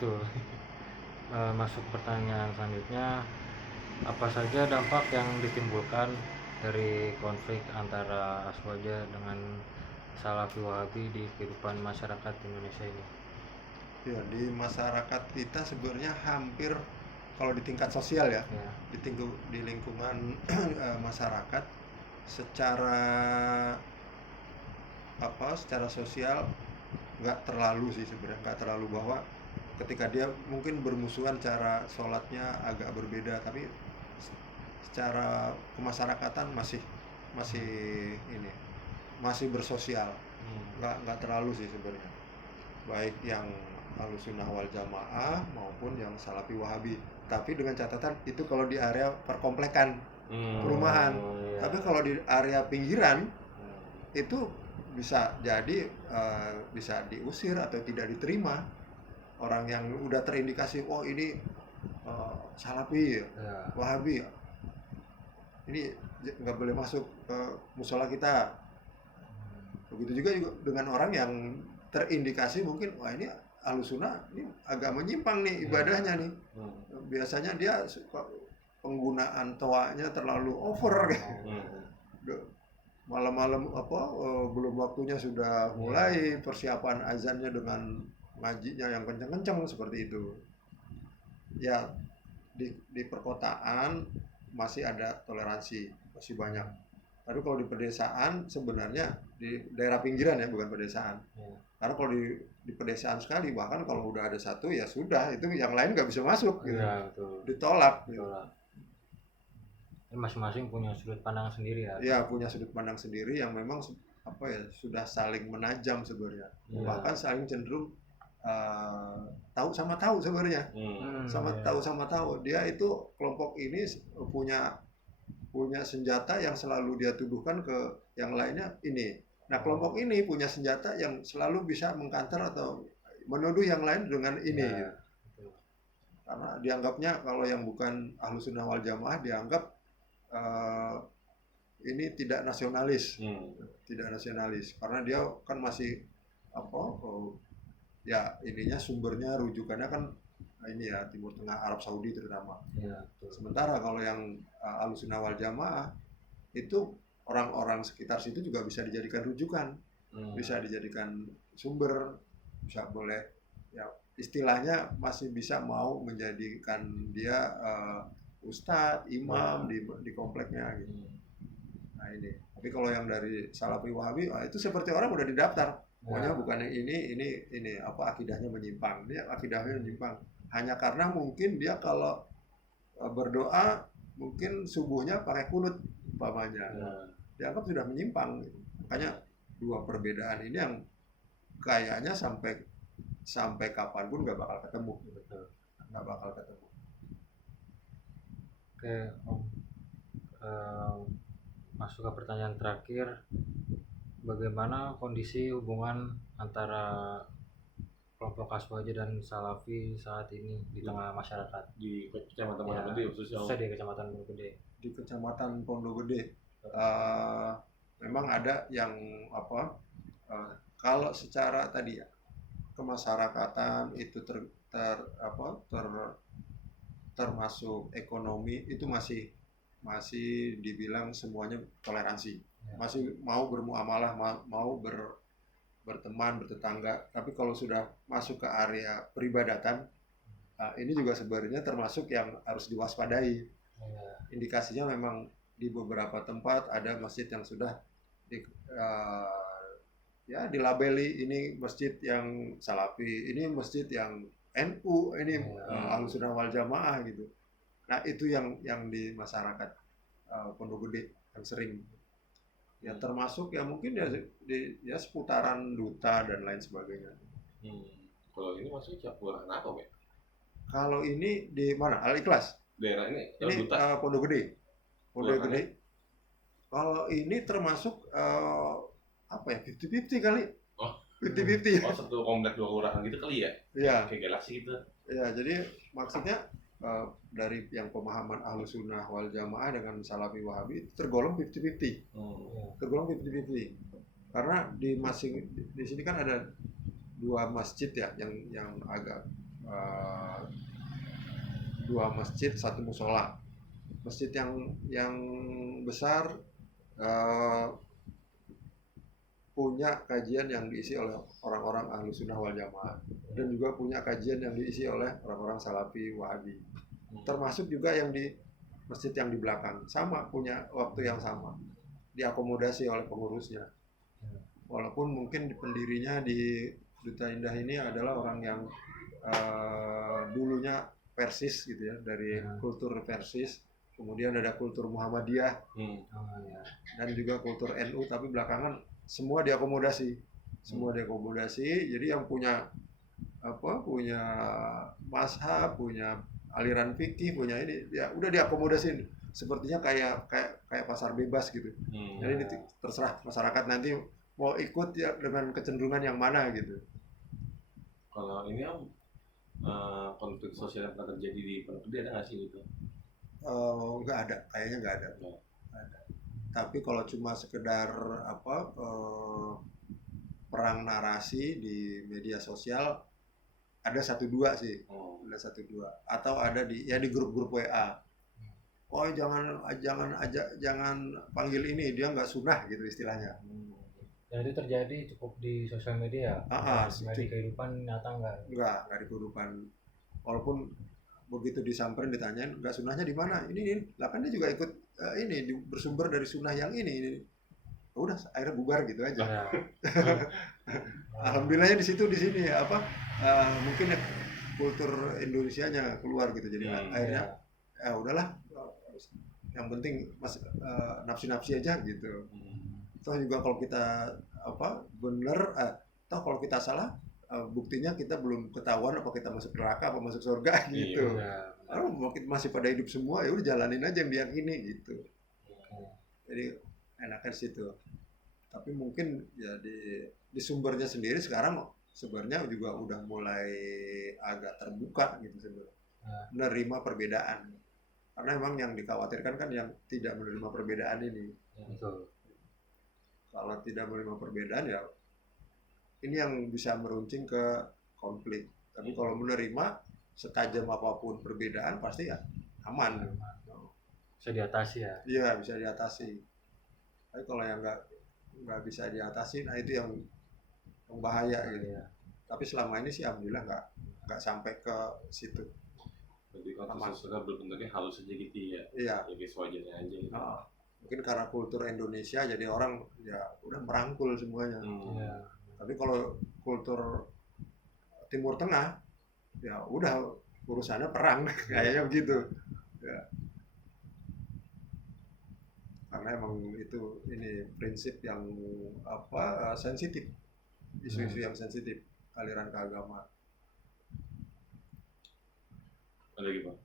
Betul. Masuk pertanyaan selanjutnya, apa saja dampak yang ditimbulkan dari konflik antara Aswaja dengan Salafi Wahabi di kehidupan masyarakat Indonesia ini? Ya, di masyarakat kita sebenarnya hampir kalau di tingkat sosial ya, Ya, di lingkungan masyarakat secara secara sosial nggak terlalu sih sebenarnya, nggak terlalu bahwa ketika dia mungkin bermusuhan cara sholatnya agak berbeda, tapi secara kemasyarakatan masih masih ini masih bersosial, nggak terlalu sih sebenarnya, baik yang Ahlussunnah wal Jamaah maupun yang Salafi Wahabi. Tapi dengan catatan itu kalau di area perkomplekan perumahan. iya. Tapi kalau di area pinggiran itu bisa jadi bisa diusir atau tidak diterima orang yang udah terindikasi, oh ini Salafi, Ya. Wahabi, ini nggak boleh masuk ke musola kita. Begitu juga dengan orang yang terindikasi mungkin, wah ini Ahlussunnah ini agak menyimpang nih ibadahnya nih. Biasanya dia suka penggunaan toanya terlalu over. Malam-malam belum waktunya sudah mulai persiapan azannya dengan ngajinya yang kenceng-kenceng seperti itu. Ya, di perkotaan masih ada toleransi, masih banyak. Tapi kalau di pedesaan sebenarnya di daerah pinggiran ya, bukan pedesaan. Karena kalau di pedesaan sekali, bahkan kalau udah ada satu ya sudah, itu yang lain nggak bisa masuk gitu. Ya, betul. Ditolak gitu. Masing-masing punya sudut pandang sendiri ya. Ya, punya sudut pandang sendiri yang memang sudah saling menajam sebenarnya. Bahkan saling cenderung tahu sama tahu sebenarnya. Tahu sama tahu. Dia itu kelompok ini punya senjata yang selalu dia tuduhkan ke yang lainnya ini. Nah, kelompok ini punya senjata yang selalu bisa mengkanter atau menuduh yang lain dengan ini. Ya, gitu. Karena dianggapnya kalau yang bukan Ahlussunnah wal Jamaah dianggap ini tidak nasionalis, karena dia kan masih ya ininya sumbernya rujukannya kan ini ya Timur Tengah, Arab Saudi terutama. Ya, sementara kalau yang Ahlussunnah wal Jamaah itu orang-orang sekitar situ juga bisa dijadikan rujukan, bisa dijadikan sumber, bisa boleh ya istilahnya masih bisa mau menjadikan dia ustadz, imam di kompleknya gitu. Nah ini. Tapi kalau yang dari Salafi Wahabi, itu seperti orang udah didaftar. Pokoknya bukan yang ini akidahnya menyimpang. Dia akidahnya menyimpang. Hanya karena mungkin dia kalau berdoa mungkin subuhnya pakai kunut umpamanya. Dianggap sudah menyimpang. Makanya dua perbedaan ini yang kayaknya sampai kapanpun nggak bakal ketemu. Nggak bakal ketemu. Oke, Om. Masuk ke pertanyaan terakhir, bagaimana kondisi hubungan antara kelompok Aswaja dan Salafi saat ini di tengah masyarakat di Kecamatan Pondok Gede khususnya di Kecamatan Pondok Gede? Di Kecamatan Pondok Gede memang ada yang kalau secara tadi ya kemasyarakatan itu termasuk ekonomi itu masih dibilang semuanya toleransi, masih mau bermuamalah, mau berteman, bertetangga. Tapi kalau sudah masuk ke area peribadatan, ini juga sebenarnya termasuk yang harus diwaspadai. Indikasinya memang di beberapa tempat ada masjid yang sudah dilabeli ini masjid yang Salafi, ini masjid yang NU, ini Ahlussunnah wal Jamaah gitu. Nah itu yang di masyarakat Pondok Gede yang sering. Ya termasuk ya mungkin ya seputaran Duta dan lain sebagainya. Kalau ini maksudnya kelurahan apa, Pak? Kalau ini di mana? Al-Ikhlas. Daerah ini Duta. Pondok Gede. Pondok Gede. Kalau ini termasuk 50-50 kali. Oh. 50-50. Oh, satu komplek dua kelurahan gitu kali ya? Iya. Kayak Galaxy gitu. Iya, jadi maksudnya dari yang pemahaman Ahlussunnah wal Jamaah dengan Salafi Wahabi tergolong 50-50. Tergolong 50-50. Karena di sini kan ada dua masjid ya yang agak eh, 2 masjid, 1 musola. Masjid yang besar eh, punya kajian yang diisi oleh orang-orang ahlu sunnah wal jamaah, dan juga punya kajian yang diisi oleh orang-orang salafi wahabi, termasuk juga yang di masjid yang di belakang sama punya waktu yang sama, diakomodasi oleh pengurusnya. Walaupun mungkin pendirinya di Duta Indah ini adalah orang yang dulunya Persis gitu ya, dari kultur Persis, kemudian ada kultur Muhammadiyah dan juga kultur NU, tapi belakangan semua diakomodasi, jadi yang punya punya mazhab, punya aliran fikih, punya ini ya udah diakomodasin, sepertinya kayak pasar bebas gitu. Jadi terserah masyarakat nanti mau ikut ya dengan kecenderungan yang mana gitu. Kalau ini konflik sosial yang pernah terjadi di Pondok Gede ada nggak sih gitu? Nggak ada, kayaknya nggak ada. Tapi kalau cuma sekedar perang narasi di media sosial ada 1-2 sih, ada 1-2, atau ada di grup-grup WA. Oh jangan panggil ini, dia nggak sunnah gitu istilahnya. Dan itu terjadi cukup di sosial media, nggak di kehidupan nyata nggak di kehidupan. Walaupun begitu disamperin ditanyain nggak sunnahnya di mana, ini lah kan dia juga ikut bersumber dari sunnah yang ini. Udah akhirnya bubar gitu aja. Alhamdulillahnya di sini mungkin kultur Indonesianya keluar gitu, jadi akhirnya udahlah, yang penting nafsi aja gitu. Toh juga kalau kita toh kalau kita salah, buktinya kita belum ketahuan apa kita masuk neraka apa masuk surga gitu. Mungkin masih pada hidup semua, ya udah jalanin aja yang diyakini gitu. Jadi enaknya situ. Tapi mungkin ya di sumbernya sendiri sekarang sebenarnya juga udah mulai agak terbuka gitu sebenarnya, menerima perbedaan. Karena memang yang dikhawatirkan kan yang tidak menerima perbedaan ini. Kalau tidak menerima perbedaan ya ini yang bisa meruncing ke konflik. Tapi kalau menerima, setajam apapun perbedaan pasti ya aman. Bisa diatasi ya? Iya, bisa diatasi. Tapi kalau yang nggak bisa diatasi, nah itu yang bahaya gitu. Tapi selama ini sih alhamdulillah nggak sampai ke situ. Jadi konflik sosial bentuknya halus aja gitu ya? Iya. Jadi sewajarnya aja gitu. Mungkin karena kultur Indonesia jadi orang ya udah merangkul semuanya. Tapi kalau kultur Timur Tengah ya udah urusannya perang kayaknya begitu ya. Karena emang itu ini prinsip yang sensitif, isu-isu yang sensitif, aliran keagamaan. Ada lagi Pak?